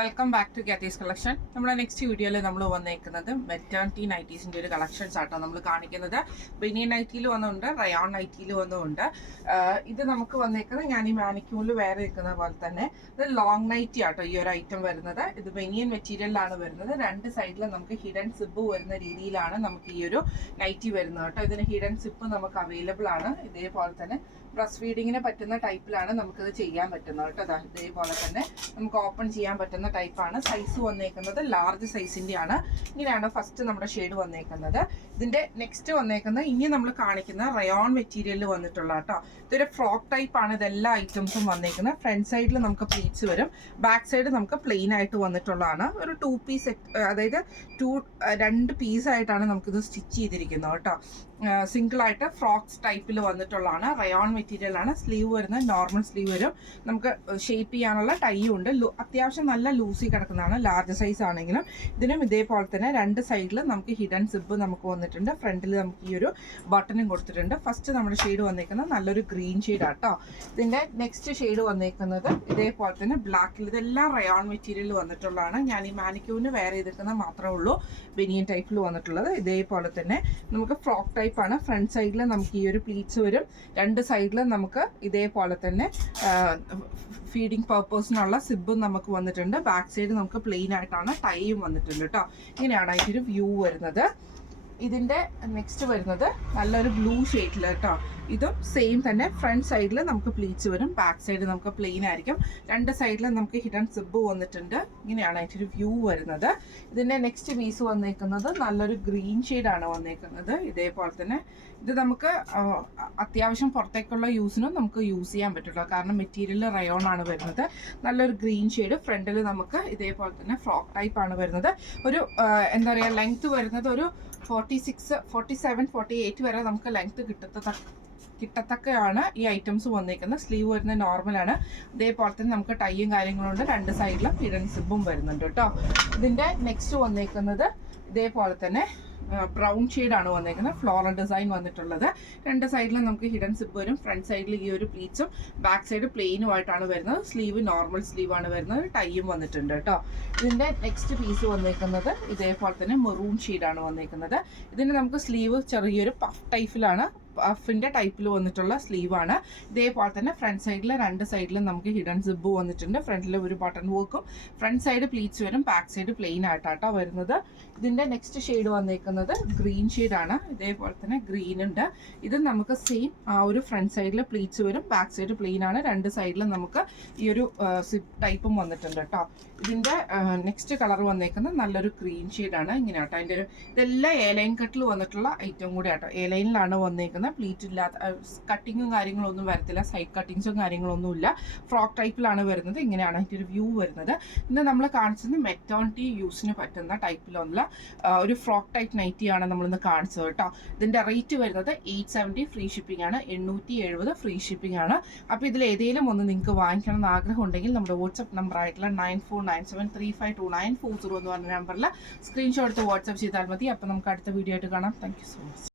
Welcome back to Kathy's collection. നമ്മുടെ next വീഡിയോയിൽ നമ്മൾ വന്നേക്കുന്നത് മെറ്റേണിറ്റി നൈറ്റീസിൻ്റെ ഒരു കളക്ഷൻസ് ആട്ടോ നമ്മൾ കാണിക്കുന്നത്. ബനിയൻ നൈറ്റിയിൽ വന്നുണ്ട്, റയോൺ നൈറ്റിയിൽ വന്നുണ്ട്. ഇത് നമുക്ക് വന്നേക്കുന്നത് ഞാൻ ഈ മാനിക്യൂണിൽ വേറെ നിൽക്കുന്ന പോലെ തന്നെ ഇത് ലോങ് നൈറ്റി ആട്ടോ ഈ ഒരു ഐറ്റം വരുന്നത്. ഇത് ബനിയൻ മെറ്റീരിയലിലാണ് വരുന്നത്. രണ്ട് സൈഡിൽ നമുക്ക് ഹിഡൻ സിബ് വരുന്ന രീതിയിലാണ് നമുക്ക് ഈ ഒരു നൈറ്റി വരുന്നത് കേട്ടോ. ഇതിന് ഹിഡൻ സിപ്പ് നമുക്ക് അവൈലബിൾ ആണ്. ഇതേപോലെ തന്നെ ബ്രസ്റ്റ് ഫീഡിങ്ങിന് പറ്റുന്ന ടൈപ്പിലാണ് നമുക്കിത് ചെയ്യാൻ പറ്റുന്നത് കേട്ടോ. ഇതേപോലെ തന്നെ നമുക്ക് ഓപ്പൺ ചെയ്യാൻ പറ്റുന്ന ടൈപ്പാണ്. സൈസ് വന്നേക്കുന്നത് ലാർജ് സൈസിൻ്റെ ആണ്. ഇങ്ങനെയാണ് ഫസ്റ്റ് നമ്മുടെ ഷെയ്ഡ് വന്നേക്കുന്നത്. ഇതിൻ്റെ നെക്സ്റ്റ് വന്നേക്കുന്നത് ഇനി നമ്മൾ കാണിക്കുന്ന റയോൺ മെറ്റീരിയലിൽ വന്നിട്ടുള്ള കേട്ടോ. ഇതൊരു ഫ്രോക്ക് ടൈപ്പാണ്. ഇതെല്ലാ ഐറ്റംസും വന്നേക്കുന്നത്. ഫ്രണ്ട് സൈഡിൽ നമുക്ക് പ്ലീറ്റ്സ് വരും, ബാക്ക് സൈഡ് നമുക്ക് പ്ലെയിൻ ആയിട്ട് വന്നിട്ടുള്ളതാണ്. ഒരു 2 പീസ് സെറ്റ്, അതായത് രണ്ട് പീസായിട്ടാണ് നമുക്കിത് സ്റ്റിച്ച് ചെയ്തിരിക്കുന്നത് കേട്ടോ. സിംഗിളായിട്ട് ഫ്രോക്സ് ടൈപ്പിൽ വന്നിട്ടുള്ളതാണ്. റയോൺ മെറ്റീരിയൽ ആണ്. സ്ലീവ് വരുന്നത് നോർമൽ സ്ലീവ് വരും. നമുക്ക് ഷേപ്പ് ചെയ്യാനുള്ള ടൈയും ഉണ്ട്. അത്യാവശ്യം നല്ല ലൂസി കിടക്കുന്നതാണ്, ലാർജ് സൈസ് ആണെങ്കിലും. ഇതിനും ഇതേപോലെ തന്നെ രണ്ട് സൈഡിൽ നമുക്ക് ഹിഡൻ സിബ് നമുക്ക് വന്നിട്ടുണ്ട്. ഫ്രണ്ടിൽ നമുക്ക് ഈ ഒരു ബട്ടണും കൊടുത്തിട്ടുണ്ട്. ഫസ്റ്റ് നമ്മുടെ ഷെയ്ഡ് വന്നേക്കുന്നത് നല്ലൊരു ഗ്രീൻ ഷെയ്ഡ് ആട്ടോ. ഇതിൻ്റെ നെക്സ്റ്റ് ഷെയ്ഡ് വന്നേക്കുന്നത് ഇതേപോലെ തന്നെ ബ്ലാക്കിൽ. ഇതെല്ലാം റയോൺ മെറ്റീരിയൽ വന്നിട്ടുള്ളതാണ്. ഞാൻ ഈ മാനിക്യൂവിന് വേറെ ചെയ്തിരിക്കുന്നത് മാത്രമേ ഉള്ളൂ ബനിയൻ ടൈപ്പിൽ വന്നിട്ടുള്ളത്. ഇതേപോലെ തന്നെ നമുക്ക് ഫ്രോക്ക് ടൈപ്പാണ്. ഫ്രണ്ട് സൈഡിൽ നമുക്ക് ഈ ഒരു പ്ലീറ്റ്സ് വരും. രണ്ട് സൈഡിലും നമുക്ക് ഇതേപോലെ തന്നെ ഫീഡിങ് പർപ്പസിനുള്ള സിബും നമുക്ക് വന്നിട്ടുണ്ട്. ബാക്ക് സൈഡ് നമുക്ക് പ്ലെയിൻ ആയിട്ടാണ് ടൈയും വന്നിട്ടുണ്ട് കേട്ടോ. ഇങ്ങനെയാണ് അതിൻ്റെ വ്യൂ വരുന്നത്. ഇതിൻ്റെ നെക്സ്റ്റ് വരുന്നത് നല്ലൊരു ബ്ലൂ ഷെയ്ഡിൽ കേട്ടോ. ഇതും സെയിം തന്നെ. ഫ്രണ്ട് സൈഡിൽ നമുക്ക് പ്ലീറ്റ്സ് വരും, ബാക്ക് സൈഡ് നമുക്ക് പ്ലെയിൻ ആയിരിക്കും. രണ്ട് സൈഡിലും നമുക്ക് ഹിഡൻ സിബ് വന്നിട്ടുണ്ട്. ഇങ്ങനെയാണ് അതിൻ്റെ ഒരു വ്യൂ വരുന്നത്. ഇതിൻ്റെ നെക്സ്റ്റ് പീസ് വന്നേക്കുന്നത് നല്ലൊരു ഗ്രീൻ ഷെയ്ഡാണ് വന്നേക്കുന്നത്. ഇതേപോലെ തന്നെ ഇത് നമുക്ക് അത്യാവശ്യം പുറത്തേക്കുള്ള യൂസിനും നമുക്ക് യൂസ് ചെയ്യാൻ പറ്റുള്ളൂ, കാരണം മെറ്റീരിയൽ റയോൺ ആണ് വരുന്നത്. നല്ലൊരു ഗ്രീൻ ഷെയ്ഡ്. ഫ്രണ്ടിൽ നമുക്ക് ഇതേപോലെ തന്നെ ഫ്രോക്ക് ടൈപ്പാണ് വരുന്നത്. ഒരു എന്താ പറയുക, ലെങ്ത് വരുന്നത് ഒരു 46, 47, 48 വരെ നമുക്ക് ലെങ്ത് കിട്ടത്തക്കയാണ് ഈ ഐറ്റംസ് വന്നേക്കുന്നത്. സ്ലീവ് വരുന്നത് നോർമലാണ്. ഇതേപോലെ തന്നെ നമുക്ക് ടൈയും കാര്യങ്ങളുണ്ട്. രണ്ട് സൈഡിലും ഹിഡൻ സിബും വരുന്നുണ്ട് കേട്ടോ. ഇതിൻ്റെ നെക്സ്റ്റ് വന്നേക്കുന്നത് ഇതേപോലെ തന്നെ ബ്രൗൺ ഷെയ്ഡാണ് വന്നേക്കുന്നത്. ഫ്ലോറൽ ഡിസൈൻ വന്നിട്ടുള്ളത്. രണ്ട് സൈഡിലും നമുക്ക് ഹിഡൻ സിബ് വരും. ഫ്രണ്ട് സൈഡിൽ ഈ ഒരു പ്ലീറ്റ്സും ബാക്ക് സൈഡ് പ്ലെയിനുമായിട്ടാണ് വരുന്നത്. സ്ലീവ് നോർമൽ സ്ലീവാണ് വരുന്നത്. ടൈയും വന്നിട്ടുണ്ട് കേട്ടോ. ഇതിൻ്റെ നെക്സ്റ്റ് പീസ് വന്നേക്കുന്നത് ഇതേപോലെ തന്നെ മെറൂൺ ഷെയ്ഡാണ് വന്നേക്കുന്നത്. ഇതിന് നമുക്ക് സ്ലീവ് ചെറിയൊരു പഫ് ടൈപ്പിലാണ്, പഫിൻ്റെ ടൈപ്പിൽ വന്നിട്ടുള്ള സ്ലീവാണ്. ഇതേപോലെ തന്നെ ഫ്രണ്ട് സൈഡിൽ രണ്ട് സൈഡിലും നമുക്ക് ഹിഡൻ സിബ് വന്നിട്ടുണ്ട്. ഫ്രണ്ടിൽ ഒരു ബട്ടൺ വർക്കും, ഫ്രണ്ട് സൈഡ് പ്ലീറ്റ്സ് വരും, ബാക്ക് സൈഡ് പ്ലെയിൻ ആയിട്ടാട്ടോ വരുന്നത്. ഇതിൻ്റെ നെക്സ്റ്റ് ഷെയ്ഡ് വന്നേക്കുന്നത് ഗ്രീൻ ഷെയ്ഡാണ്. ഇതേപോലെ തന്നെ ഗ്രീൻ ഉണ്ട്. ഇത് നമുക്ക് സെയിം ആ ഒരു ഫ്രണ്ട് സൈഡിൽ പ്ലീറ്റ്സ് വരും, ബാക്ക് സൈഡ് പ്ലെയിൻ ആണ്. രണ്ട് സൈഡിലും നമുക്ക് ഈ ഒരു സിബ് ടൈപ്പും വന്നിട്ടുണ്ട് കേട്ടോ. ഇതിൻ്റെ നെക്സ്റ്റ് കളർ വന്നേക്കുന്നത് നല്ലൊരു ഗ്രീൻ ഷെയ്ഡാണ്. ഇങ്ങനെ കേട്ടോ. അതിൻ്റെ ഒരു ഇതെല്ലാം എലൈൻ കട്ടിൽ വന്നിട്ടുള്ള ഐറ്റം കൂടെ കേട്ടോ. എലൈനിലാണ് വന്നേക്കുന്നത്. പ്ലീറ്റ് ഇല്ലാത്ത കട്ടിങ്ങും കാര്യങ്ങളൊന്നും വരത്തില്ല, സൈഡ് കട്ടിങ്സും കാര്യങ്ങളൊന്നും ഇല്ല. ഫ്രോക്ക് ടൈപ്പിലാണ് വരുന്നത്. ഇങ്ങനെയാണ് അതിൻ്റെ ഒരു വ്യൂ വരുന്നത്. ഇന്ന് നമ്മൾ കാണിച്ചത് മെറ്റേണിറ്റി യൂസിന് പറ്റുന്ന ടൈപ്പിലുള്ള ഒരു ഫ്രോക്ക് ടൈപ്പ് നൈറ്റിയാണ് നമ്മളിന്ന് കാണിച്ചത് കേട്ടോ. ഇതിൻ്റെ റേറ്റ് വരുന്നത് 870 ഫ്രീ ഷിപ്പിംഗ് ആണ്. 870 ഫ്രീ ഷിപ്പിംഗ് ആണ്. അപ്പോൾ ഇതിൽ ഏതെങ്കിലും ഒന്ന് നിങ്ങൾക്ക് വാങ്ങിക്കണം എന്ന് ആഗ്രഹം ഉണ്ടെങ്കിൽ നമ്മുടെ വാട്സപ്പ് നമ്പർ ആയിട്ടുള്ള 9497352940 എന്ന് പറഞ്ഞ നമ്പറിൽ സ്ക്രീൻഷോട്ട് എടുത്ത് വാട്സപ്പ് ചെയ്താൽ മതി. അപ്പോൾ നമുക്ക് അടുത്ത വീഡിയോ ആയിട്ട് കാണാം. Thank you so much.